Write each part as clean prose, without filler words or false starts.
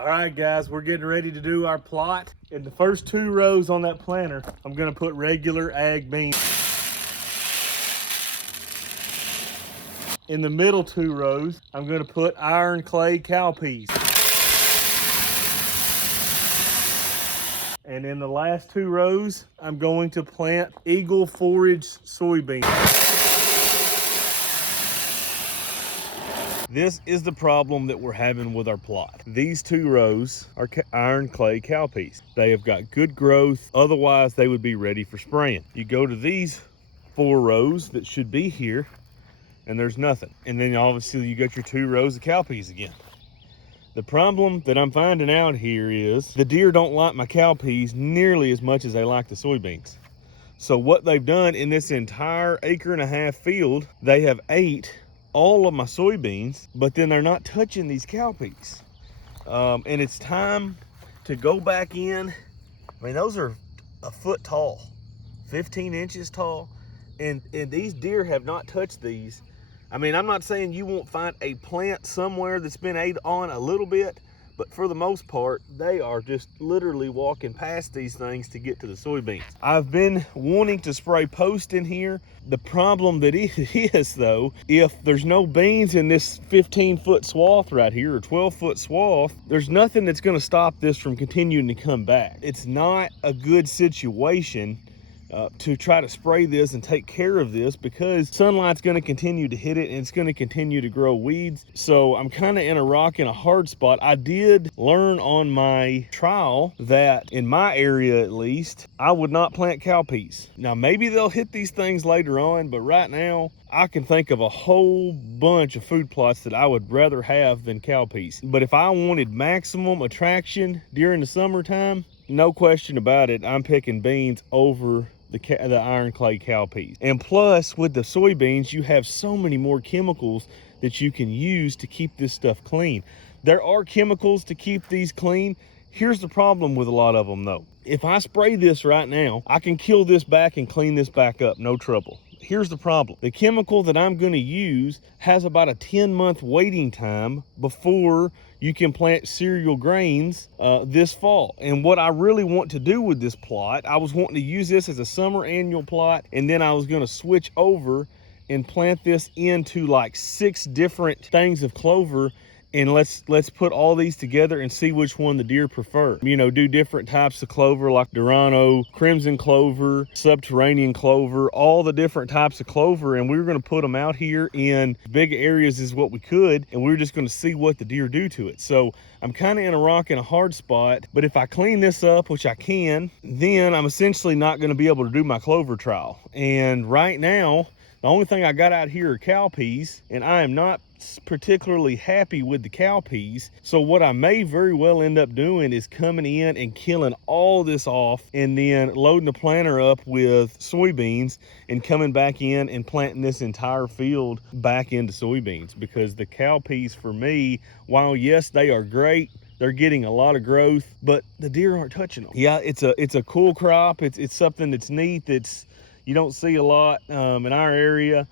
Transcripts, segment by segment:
All right, guys, we're getting ready to do our plot. In the first 2 rows on that planter, I'm gonna put regular ag beans. In the middle 2 rows, I'm gonna put iron clay cowpeas. And in the last 2 rows, I'm going to plant Eagle forage soybeans. This is the problem that we're having with our plot. These 2 rows are iron clay cowpeas. They have got good growth, otherwise they would be ready for spraying. You go to these 4 rows that should be here, and there's nothing. And then obviously you got your 2 rows of cowpeas again. The problem that I'm finding out here is the deer don't like my cowpeas nearly as much as they like the soybeans. So what they've done in this entire 1.5 acre field, they have ate all of my soybeans, but then they're not touching these cowpeas. And it's time to go back in. I mean, those are a foot tall, 15 inches tall, and these deer have not touched these. I mean, I'm not saying you won't find a plant somewhere that's been ate on a little bit, but for the most part, they are just literally walking past these things to get to the soybeans. I've been wanting to spray post in here. The problem that it is though, if there's no beans in this 15-foot swath right here, or 12-foot swath, there's nothing that's gonna stop this from continuing to come back. It's not a good situation to try to spray this and take care of this, because sunlight's going to continue to hit it and it's going to continue to grow weeds. So I'm kind of in a rock and a hard spot. I did learn on my trial that in my area, at least, I would not plant cowpeas. Now maybe they'll hit these things later on, but right now I can think of a whole bunch of food plots that I would rather have than cowpeas. But if I wanted maximum attraction during the summertime, no question about it, I'm picking beans over the iron clay cowpeas. And plus, with the soybeans, you have so many more chemicals that you can use to keep this stuff clean. There are chemicals to keep these clean. Here's the problem with a lot of them though. If I spray this right now, I can kill this back and clean this back up, no trouble. Here's the problem. The chemical that I'm going to use has about a 10-month waiting time before you can plant cereal grains this fall. And what I really want to do with this plot, I was wanting to use this as a summer annual plot, and then I was going to switch over and plant this into like 6 different things of clover, and let's put all these together and see which one the deer prefer. You know, do different types of clover like Durano, crimson clover, subterranean clover, all the different types of clover, and we were going to put them out here in big areas as what we could, and we were just going to see what the deer do to it. So I'm kind of in a rock and a hard spot, but if I clean this up, which I can, then I'm essentially not going to be able to do my clover trial. And right now, the only thing I got out here are cowpeas, and I am not particularly happy with the cowpeas. So what I may very well end up doing is coming in and killing all this off, and then loading the planter up with soybeans and coming back in and planting this entire field back into soybeans. Because the cowpeas, for me, while yes, they are great, they're getting a lot of growth, but the deer aren't touching them. Yeah, it's a cool crop. It's something that's neat, that's you don't see a lot in our area,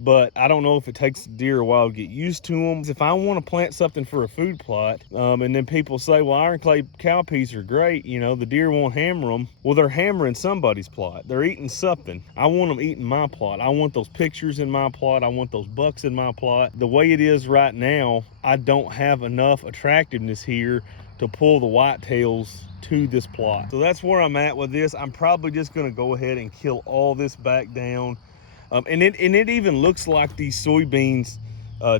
but I don't know if it takes deer a while to get used to them. If I want to plant something for a food plot, and then people say, well, iron clay cowpeas are great, you know, the deer won't hammer them. Well, they're hammering somebody's plot. They're eating something. I want them eating my plot. I want those pictures in my plot. I want those bucks in my plot. The way it is right now, I don't have enough attractiveness here to pull the whitetails to this plot. So that's where I'm at with this. I'm probably just going to go ahead and kill all this back down. And it even looks like these soybeans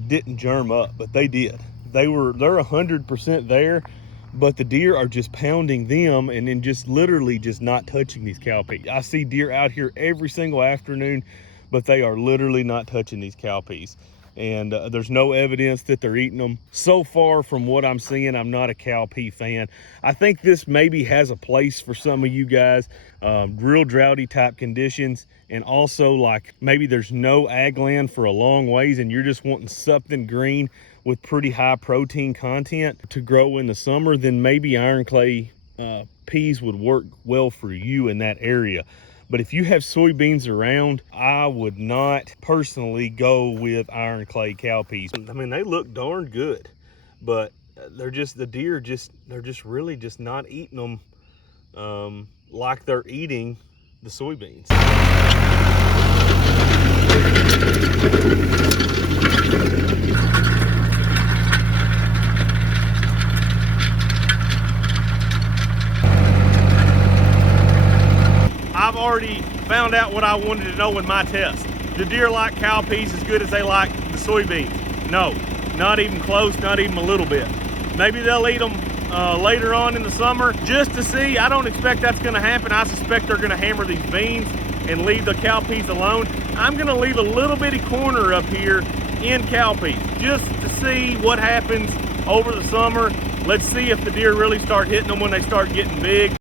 didn't germ up, but they did. They're 100% there, but the deer are just pounding them and then just literally just not touching these cowpeas. I see deer out here every single afternoon, but they are literally not touching these cowpeas. And there's no evidence that they're eating them. So far from what I'm seeing, I'm not a cowpea fan. I think this maybe has a place for some of you guys, real droughty type conditions, and also like maybe there's no ag land for a long ways and you're just wanting something green with pretty high protein content to grow in the summer. Then maybe iron clay peas would work well for you in that area. But if you have soybeans around, I would not personally go with iron clay cowpeas. I mean, they look darn good, but they're just, the deer just, they're just really just not eating them like they're eating the soybeans. I've already found out what I wanted to know in my test. Do deer like cowpeas as good as they like the soybeans? No, not even close, not even a little bit. Maybe they'll eat them later on in the summer just to see. I don't expect that's gonna happen. I suspect they're gonna hammer these beans and leave the cowpeas alone. I'm gonna leave a little bitty corner up here in cowpeas just to see what happens over the summer. Let's see if the deer really start hitting them when they start getting big.